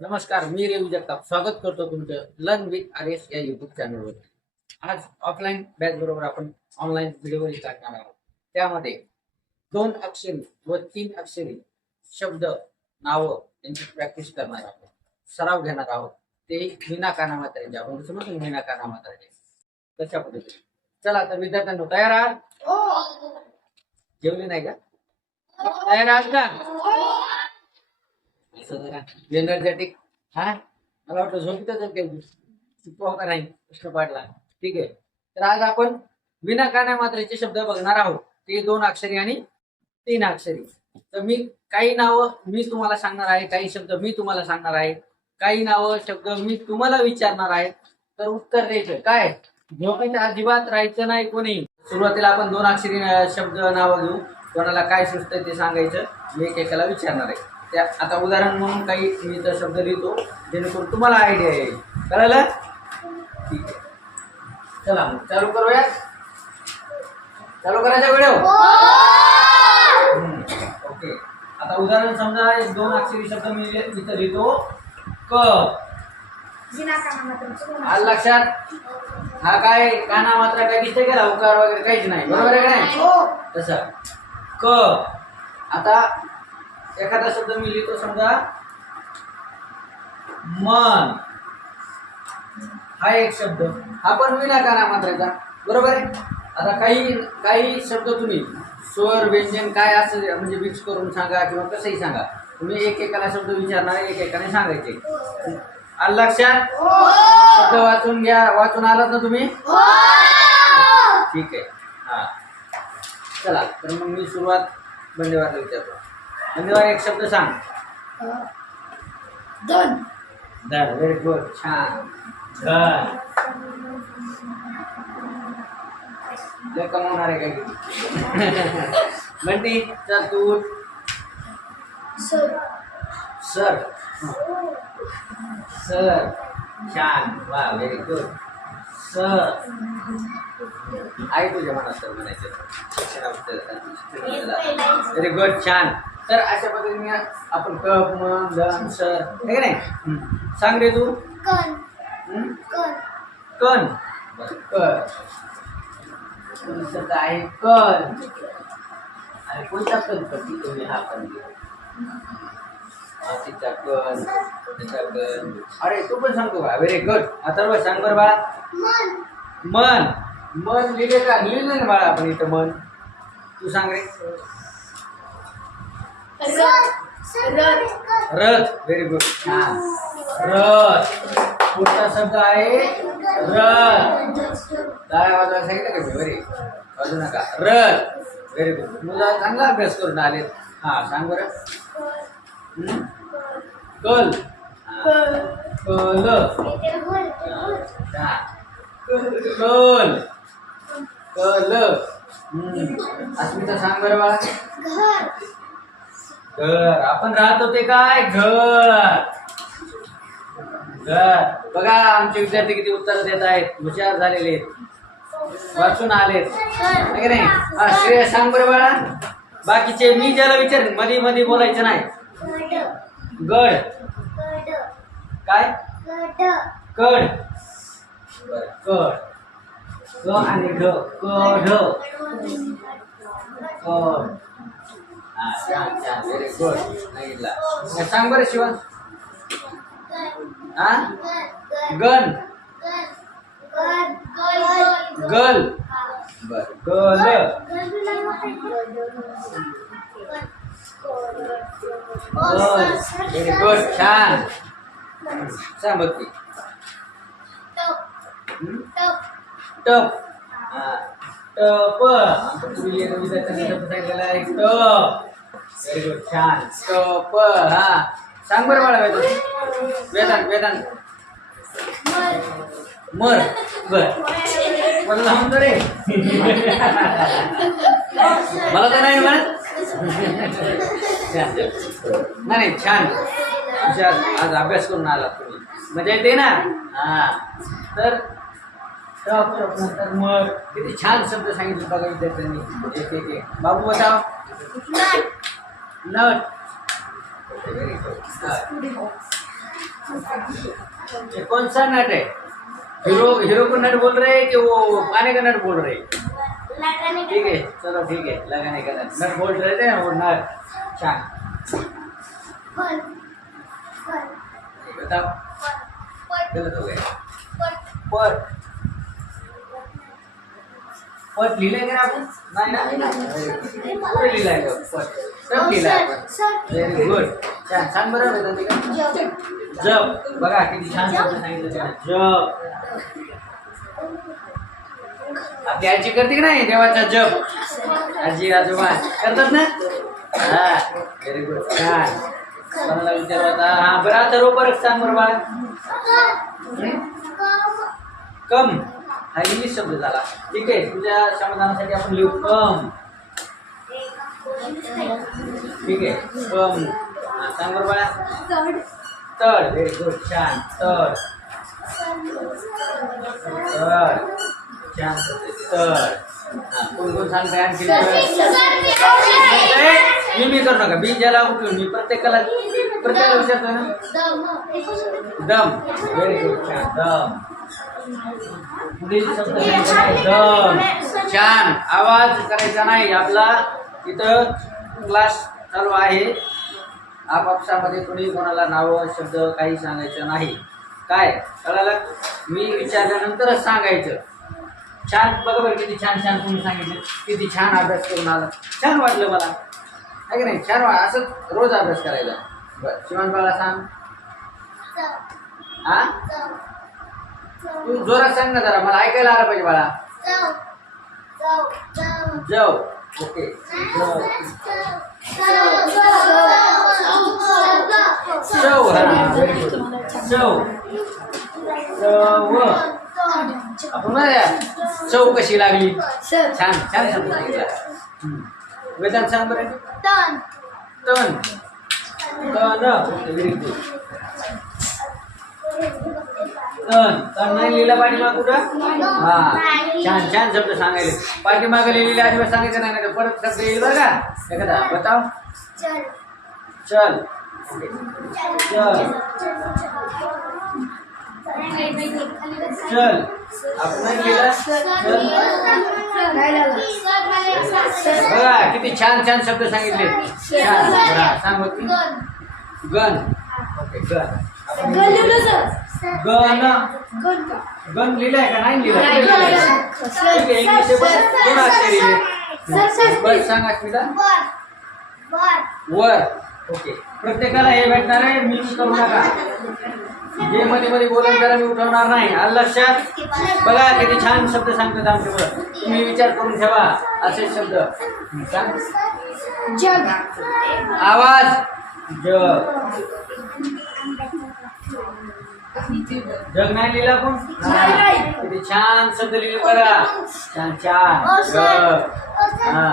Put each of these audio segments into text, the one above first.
नमस्कार, मी रेवी जगताप स्वागत करतो तुमचं लर्न विथ आर एस या युट्यूब चॅनलवर. आज ऑफलाईन बॅच बरोबर आपण ऑनलाईन डिलिव्हरी टाकणार आहोत. त्यामध्ये 2 अक्षरी व 3 अक्षरी शब्द नावं यांची प्रॅक्टिस करणार आहोत, सराव घेणार आहोत. ते विना कानामात्राचे, आपण समजून विना कानामात्राचे कशा पद्धतीने. चला तर विद्यार्थ्यांनो, तयार आहात? जेवले नाही का? तयार आहात का? एनर्जेटिक. हा, मला वाटतं झोपीतच का नाही प्रश्न पाडला. ठीक आहे, तर आज आपण विना कानामात्रेचे शब्द बघणार आहोत. ते 2 अक्षरी आणि 3 अक्षरी. तर मी काही नावं मी तुम्हाला सांगणार आहे, काही शब्द मी तुम्हाला सांगणार आहे, काही नावं शब्द मी तुम्हाला विचारणार आहे. तर उत्तर द्यायचं. काय झोपेत अजिबात राहायचं नाही कोणी. सुरुवातीला आपण 2 अक्षरी शब्द नावं घेऊ. कोणाला काय सुचतंय ते सांगायचं. मी एकेकाला विचारणार आहे. त्या आता उदाहरण म्हणून काही मी तर शब्द लिहितो, जेणेकरून तुम्हाला आयडिया येईल. कळलं? ठीक आहे, चला मग चालू करूया. चालू करायचा व्हिडिओ. ओके, आता उदाहरण समजा 2 अक्षरी शब्द मी इथं लिहितो. क. आलं लक्षात? हा काय काना मात्रा काय दिसते का? उकार वगैरे काहीच नाही, बरोबर आहे का नाही? तसं क. आता एखादा शब्द मी लिहितो, समजा मन. हा एक शब्द, हा पण विना कानामात्राचा, बरोबर आहे. आता काही शब्द तुम्ही स्वर व्यंजन काय असं म्हणजे मिक्स करून सांगा किंवा कसंही सांगा. तुम्ही एकेकाला शब्द विचारणार, एकेकाने सांगायचे. आलं लक्षात? शब्द वाचून घ्या. वाचून आलात ना तुम्ही? ठीक आहे. हा, चला तर मग मी सुरुवात बंदेवारला विचारतो. बंदेवार, एक शब्द सांग. धन. धन. व्हेरी गुड, छान. धन. लय कमावणार आहे काय? म्हणती चल तू. सर. सर. सर. छान, वा, व्हेरी गुड. सर. आहे तुझ्या मनात सर म्हणायचं. व्हेरी गुड, छान. तर अशा पद्धतीने आपण कप, मन, धन, सर, हे नाही. सांग रे तू. कण. कण. कण. कण शब्द आहे. कण. आणि कोणता कण करते तुम्ही? हा कण. तिचा कण, तिचा कण. अरे तू पण सांगतो का? Very good. आता बघ, सांग बरं बाळा. मन. मन. मन लिहिले का? लिहिलं ना बाळा आपण इथं मन. तू सांग रे. रथ. रथ. व्हेरी गुड, छान. रथ. पुढचा शब्द आहे रथ. टाळ्या वाजवायला सांगितलं का मी? व्हेरी वाजू नका. रथ. Very good. मुला चांगला अभ्यास करून आले. हा, सांग बरं. कल. कल. कल. कल. अस्मिता सांग बरं बाळा. घर. घर. आपण राहतो ते काय? घर. घर. बघा आमचे विद्यार्थी किती उत्तर देत आहेत, हुशार झालेले आहेत, वाचून आलेत, है की नाही? हा, श्रेय सांग बरं बाळा. बाकीचे मी ज्याला विचारेन मध्ये मध्ये बोलायचं नाही. गड. काय? कड. कड. क आणि ढ. कढ. कड. हा, छान छान, व्हेरी गुड. सांगितलं. सांग बरं शिवा. हा, गन. गल. बर, गल. व्हेरी गुड, छान. सांग बघ. टप. हा, टप. तुम्ही विद्यार्थ्यांनी टप सांगितलेला आहे. टप. व्हेरी गुड, छान. टप. हा, सांग बरं बाळा. वेदांत. वेदांत. मर. बर, मला लावून रे. मला तर नाही म्हणत. नाही, छान. आज अभ्यास करून आला तुम्ही, मजा येते ना. हा, तर नंतर मग किती छान शब्द सांगितले बघा विद्यार्थ्यांनी. एक एक एक. बाबू बताव. नट. Very good. ये कौन सा नट है? हीरो को नट बोल रहे हैं कि वो पानी का नट बोल रहे हैं? लगाने का ठीक है, चलो ठीक है, लगाने का नट बोल रहे थे वो नट। छान, फन फन बताओ पट गलत हो गया। पट पट पट लिहिलंय का आपण? नाही ना, कुठे लिहिलंय का पट? सब लिहिलंय आपण। व्हेरी गुड, छान छान. बरं वेदांतिका, जब जप बघा किती छान शब्द सांगितलं त्याने. जप आपली आजी करते की नाही देवाचा जप? आजी आजोबा करतात ना? हा, व्हेरी गुड, छान. कोणाला विचारू आता? हा बरं, आता रोपरच सांग बरं बाळा. कम हा इंग्लिश शब्द झाला. ठीक आहे, तुझ्या समाधानासाठी आपण लिहू कम. ठीक आहे, कम. हा, सांग बरं बाळा. तड. व्हेरी गुड, छान. तड तड छान. तड. हा, कोण कोण सांगताय आणखी? मी करू नका. बी ज्याला उठून मी प्रत्येकाला विचारतोय ना. दम. व्हेरी गुड, छान. दम. पुढील शब्द दम. छान. आवाज करायचा नाही आपला. इथं क्लास चालू आहे. आपापसामध्ये कोणी कोणाला नावं शब्द काही सांगायचं नाही. काय कळालं? मी विचारल्यानंतरच सांगायचं. छान. बघा बरं किती छान छान तुम्ही सांगितलं. किती छान अभ्यास करून आला. छान वाटलं मला, आहे की नाही? छान असंच रोज अभ्यास करायचा. बरं, शिवान बाळा सांग. हा, तू जोरात सांग ना जरा, मला ऐकायला आलं पाहिजे बाळा. जव. ओके. चव. हा, व्हेरी गुड. चव. चव. आपण म्हणूया चव कशी लागली. छान छान शब्द सांगितला. वेदांत सांग बरं. तन तन. तन. Very good. तन. तन नाही लिहिला पाठीमाग कुठं? हा, छान छान शब्द सांगायले. पाठीमाग लिहिलेले अजिबात सांगायचं नाही, नाही परत शब्द येईल बरं का. एखादा बताव. चल चल. चल. चल. आपण नाही लिहिला. चल. बघा किती छान छान शब्द सांगितले. छान. बरं, सांग होती. गन. ओके, गन. गन. गन लिहिलाय का? नाही लिहिला. ठीक आहे, इंग्लिश दोन अक्षरी आहे. वर सांगा तुला. वर. ओके, प्रत्येकाला हे भेटणार आहे. मी करू नका. जे मध्ये मध्ये बोलून त्याला मी उठवणार नाही. आलं लक्षात? बघा किती छान शब्द सांगतात आमच्यावर. तुम्ही विचार करून ठेवा असे शब्द. सांग. जग आवाज. जग. जग नाही लिहिला पण किती छान शब्द लिहिले बघा. छान छान. जग. हा,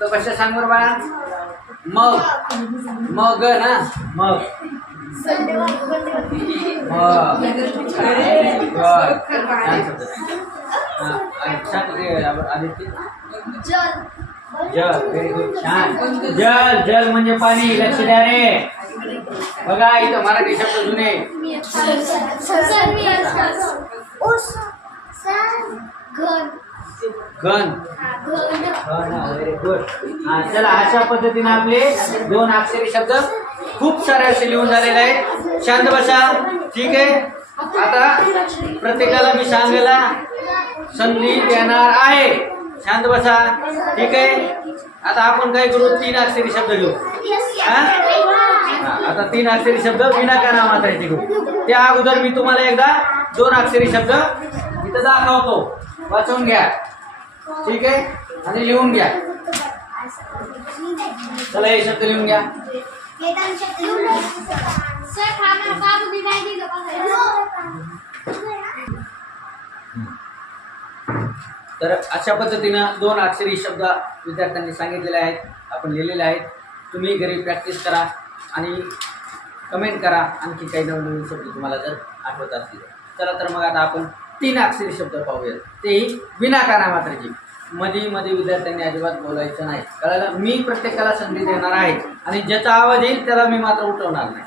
तो कशा सांग बरं बाळा. मग. मग ना. मग. जल. व्हेरी गुड, छान. जल. जल म्हणजे पाणी. लक्ष द्या रे. बघा इथं मराठी शब्द जुने. घन. Very good. हा, चला अशा पद्धतीने आपले दोन अक्षरी शब्द खूप सारे असे लिहून झालेले आहेत. शांत बसा. ठीक आहे, आता प्रत्येकाला मी सांगायला संधी देणार आहे. शांत बसा. ठीक आहे, आता आपण काय करू, तीन अक्षरी शब्द घेऊ. आता तीन अक्षरी शब्द बिना कानामात्राचे घेऊ. त्या अगोदर मी तुम्हाला एकदा दोन अक्षरी शब्द इथं दाखवतो. वाचून घ्या. ठीक आहे, आणि लिहून घ्या. चला हे शब्द लिहून घ्या. तर अशा पद्धतीनं दोन अक्षरी शब्द विद्यार्थ्यांनी सांगितलेले आहेत, आपण लिहिलेले आहेत. तुम्ही घरी प्रॅक्टिस करा आणि कमेंट करा आणखी काही नवीन शब्द तुम्हाला जर आठवत असतील. चला तर मग आता आपण तीन अक्षरी शब्द पाहूया, तेही बिना कानामात्राची. मध्ये मध्ये विद्यार्थ्यांनी अजिबात बोलायचं नाही. कळलं? मी प्रत्येकाला संधी देणार आहे आणि ज्याचा आवाज येईल त्याला मी मात्र उठवणार नाही.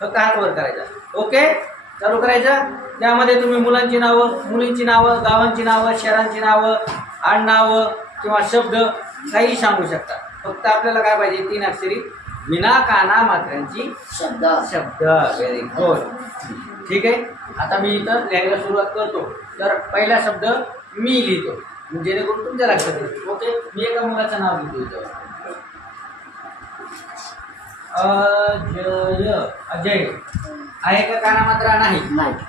फक्त हात वर करायचा. ओके, चालू करायचं. त्यामध्ये तुम्ही मुलांची नावं, मुलींची नावं, गावांची नावं, शहरांची नावं, आडनावं किंवा शब्द काही सांगू शकता. फक्त आपल्याला काय पाहिजे, 3 अक्षरी विना काना मात्रांची शब्द शब्द. Very good. ठीक आहे, आता मी इथं लिहायला सुरुवात करतो. तर पहिला शब्द मी लिहितो जेणेकरून तुमच्या लक्षात येईल. ओके, मी एका मुलाचं नाव लिहितो इथं. अजय. अजय आहे का काना मात्रा? नाही.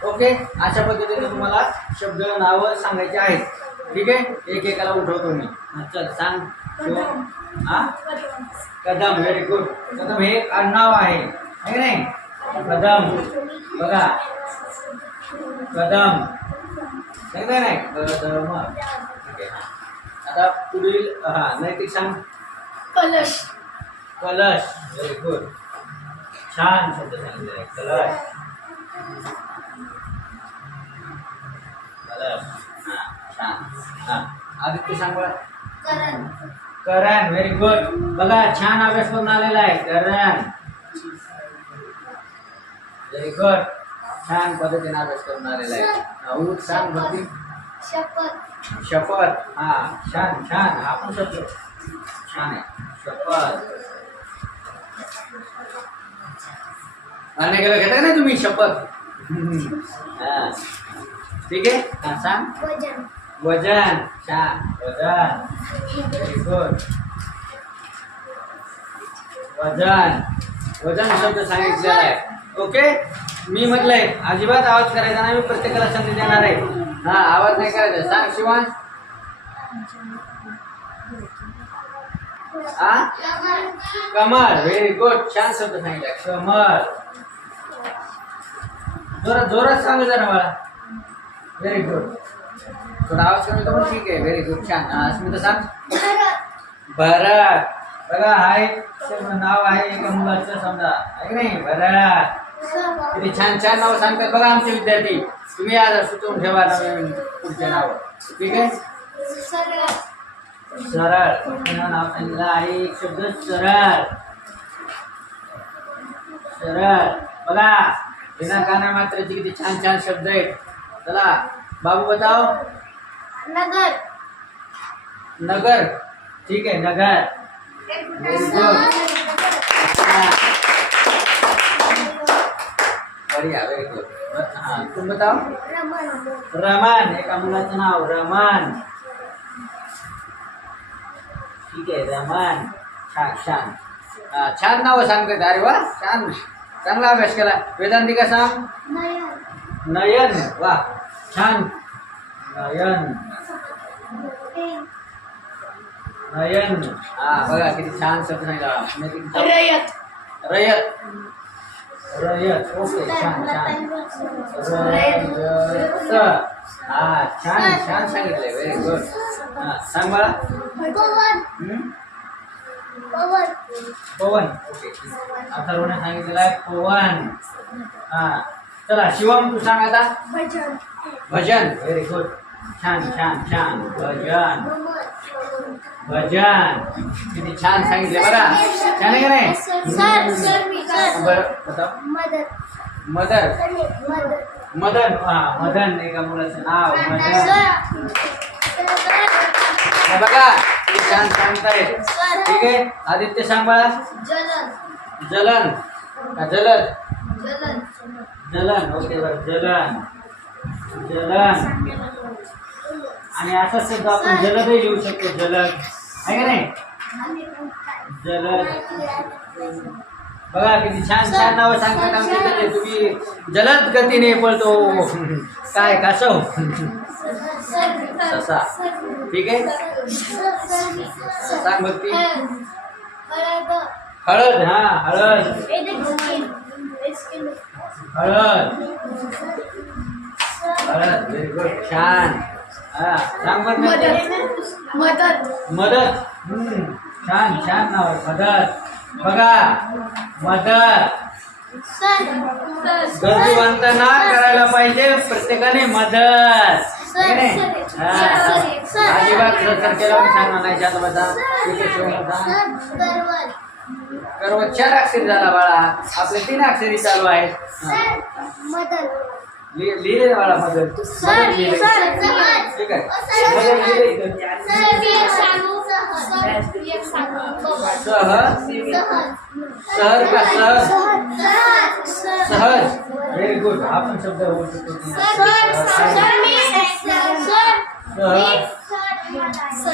ओके, अशा पद्धतीने तुम्हाला शब्द नावं सांगायचे आहेत. ठीक आहे, एक एकाला उठवतो मी. चल सांग. हा, कदम. Very good. कदम हे आडनाव आहे की नाही? कदम. बघा, कदम सांगताय नाही? कदम. ठीक आहे, आता पुढील नैतिक सांग. कलश. कलश. Very good. छान शब्द सांगितलेला आहे. कलश. कलश. छान. आदित्य सांग बघा. करण. करण. Very good. बघा, छान अभ्यास करून आलेला आहे करण. Very good. छान पद्धतीने अभ्यास करून आलेला आहे. उठ सांग भक्ती. शपथ. शपथ. छान छान. हा पण शब्द छान आहे. शपथ. अनेक घेता का नाही तुम्ही शपथ? ठीक आहे, सांग. वजन. वजन. छान. वजन. Very good. वजन. वजन शब्द सांगितलेला आहे. ओके, मी म्हटलंय अजिबात आवाज करायचा नाही. मी प्रत्येकाला संधी देणार आहे. आवाज नाही करायचा. सांग शिवांश. कमल. Very good. छान शब्द सांगितला. कमल. जोरात जोरात सांगू जरा मला. Very good. थोडा आवाज कमी तर पण ठीक आहे. Very good. छान. अस्मिता सांग. भरत. भरत. बघा, हा एक नाव आहे एका मुलाचं, समजा आहे की नाही? भरत. किती छान छान नाव सांगतात बघा आमचे विद्यार्थी. तुम्ही आज सुचवून ठेवा नवीन पुढचे नाव. ठीक आहे. सरळ. सरळ. नाव सांगितलं आहे एक शब्द सरळ. सरळ. बघा, बिना काना मात्राचे किती छान छान शब्द आहेत. चला बाबू बताओ. नगर. नगर. ठीक आहे, नगर. Very good. बढ़िया. Very good. तुम बताओ. रमण. रमन. एका मुलाचं नाव रमन. ठीक आहे, रमन. छान छान. छान नाव सांगतात. अरे वा, छान. चांगला अभ्यास केला. वेदांतिका सांग. नयन. नयन. वा, छान. नयन. नयन. बघा किती छान शब्द सांगितला. रयत. रयत. रयत. ओके, छान छान. रयत. छान छान सांगितलंय. Very good. सांग मला. पवन. पवन. पवन. ओके, अथर्वने सांगितलेलं आहे पवन. चला शिवम, तू सांग आता. भजन. भजन. Very good. छान छान छान. भजन. भजन. किती छान सांगितले बघा. छान आहे का नाही? बरं बताओ. मदत. मदर. मदत. मदन. मदन एका मुलाचं नाव. मदन. बघा किती छान सांगताय. ठीक आहे, आदित्य सांग बाळा. जलन. जलन. जलद. जलन. जलन. ओके, बरं. जलन. जलन. आणि असाच शब्द आपण जलदही लिहू शकतो. जलद आहे का नाही? जलद. बघा किती छान छान नावं सांगतात आमच्या इथे. तुम्ही जलद गतीने पळतो. काय कासव. ससा. ठीक आहे, सांग भक्ती. हळद. हळद. हळद. हळद. हळद. Very good. छान. सांग बरं. मदत. मदत. छान छान नाव आहे. मदत. बघा, मदत. गरजूवंतांना करायला पाहिजे प्रत्येकाने मदत. अजिबात सर केल्यावर सांगणार नाही. शांत बसा. ठीक आहे, शिवम बसा. सर्व 4 अक्षरी झाला बाळा. आपले 3 अक्षरी चालू आहेत. हा. मदत लिहिले ना बाळा मदत. मदत लिहिले. ठीक आहे. मदत लिहिले इथं. सहज का सहज सहज. Very good. आपण शब्द बोलू शकतो.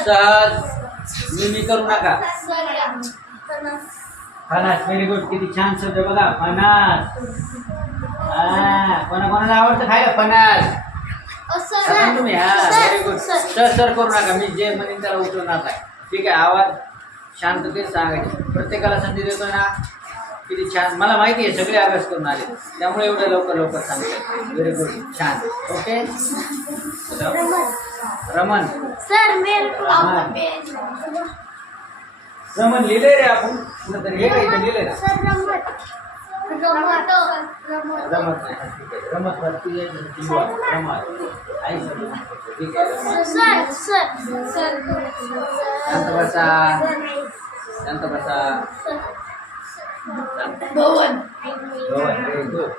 सहज. मी करू नका. फणस. Very good. किती छान शब्द बघा. फणस. कोणाला आवडतं खायला फणस? तुम्ही हा व्हेरी गुड. सर करू नका. मी जे म्हणेन त्याला उचलून आहे. ठीक आहे. आवाज शांततेत सांगायचे. प्रत्येकाला संधी देतोय ना. किती छान. मला माहिती आहे सगळे अभ्यास करून आले त्यामुळे एवढं लवकर सांगतात. Very good. छान. ओके. रमन. रमन लिहिले रे आपण कुठेतरी. हे काय इथे लिहिले ना. रमत नाही. ठीक आहे. रमत वरती रमत. ठीक आहे. शांत बसा. शांत बसा. भवन. Very good.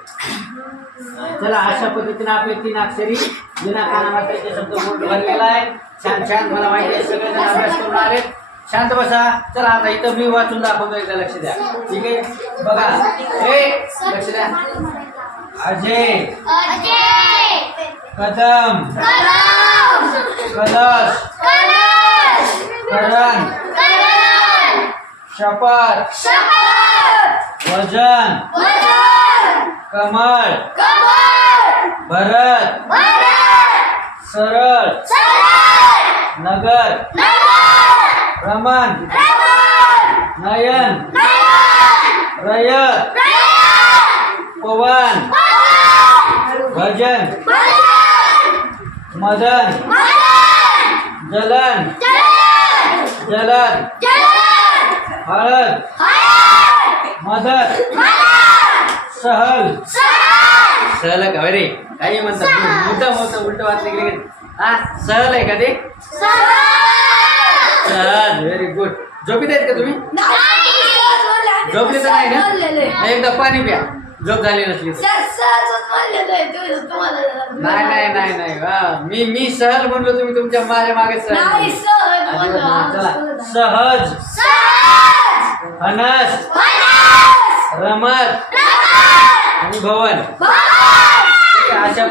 चला अशा पद्धतीने आपले 3 अक्षरी विना कानामात्राचे शब्द बोर्ड भरलेला आहे. छान. मला माहिती आहे सगळेजण अभ्यास करून आले. शांत बसा. चला आता इथं मी वाचून दाखवतो. एकदा लक्ष द्या. ठीक आहे. बघा. लक्ष द्या. अजय. कदम. कलश. करण. शपथ. वजन. कमळ. भरत. सरळ. नगर. रमन. नयन. रयत. पवन. भजन. मदन. जलन. जलद. हळद. मदत. सहल. सहल का रे काही म्हणतात. मोठं उलट वाचले गेले. हा सहल आहे का ते. सहज. Very good. झोपीत आहेत का तुम्ही. झोपले तर नाही ना. एकदा पाणी प्या. झोप झाली नसली. नाही. मी सहल म्हणलो तुम्ही तुमच्या माझ्या मागे सहल. चला. सहज. फणस. रमत आणि भवन. अशा